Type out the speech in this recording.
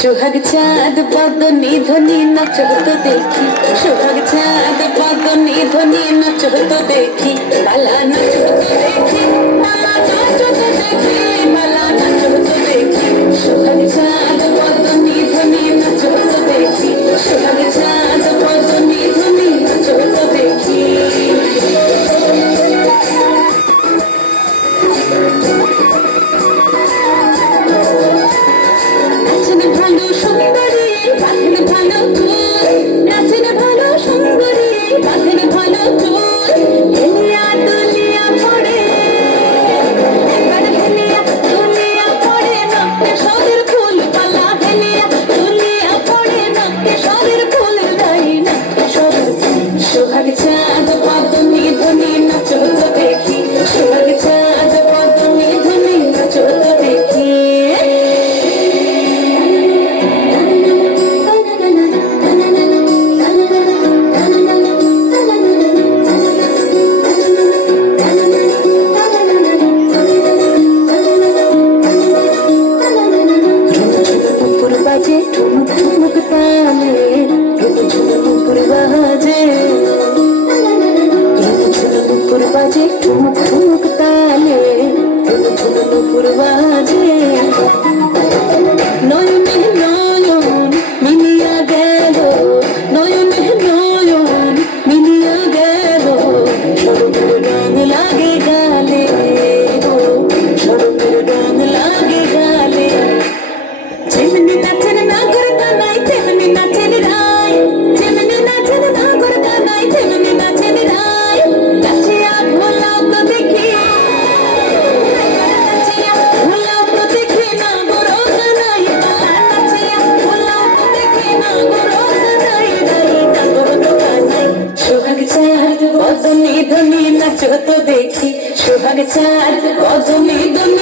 সোহাগ চাঁদ বদনি ধ্বনি নাচ তো দেখি, সোহাগ চাঁদ বদনি ধ্বনি নাচ তো দেখি, বালা নাচ তো দেখি, বালা নাচ তো দেখি, বালা নাচ তো দেখি, সোহাগ চাঁদ বদনি ধ্বনি নাচ তো দেখি, সোহাগ চাঁদ বদনি ধ্বনি নাচ তো দেখি। ভালো সুন্দরী বাঁধেন ভালো চুল, নাচেন ভালো সুন্দরী বাঁধেন ভালো চুল, হেলিয়া দুলিয়া পড়ে একবার হেলিয়া দুলিয়া পড়ে নক্তে সদের ফুল পালা, হেলিয়া দুলিয়া পড়ে নক্তে সদের ফুল দাই নক্তে সদের ফুল। সোহাগ চাঁদ বদনি ধ্বনি নাচ তো দেখি, সোহাগ চাঁদ বদনি ধ্বনি নাচ তো দেখি। ঠুমুক ঠুমুক তালে ঝুমুকুর বাজে, ঝুমুকুর বাজে ঠুমুক ঠুমুক তালে ঝুমুকুর বাজে। নয়নে নয়ন মিলিয়া গেল, নয়নে নয়ন মিলিয়া গেল, সরবের রং লাগে গালে, সরবের রং লাগে গালে। যেমনি নাচেন নাগর কানাই তেমনি নাচেন রাই, যেমনি নাচেন নাগর কানাই তেমনি নাচেন রাই, নাচিয়া ভোলাও তো দেখি, নাচিয়া ভোলাও তো দেখি নাগর কানাই, নাচিয়া ভোলাও তো দেখি নাগর কানাই, নাগর কানাই। সোহাগ চাঁদ বদনি ধ্বনি নাচ তো দেখি, সোহাগ চাঁদ বদনি ধ্বনি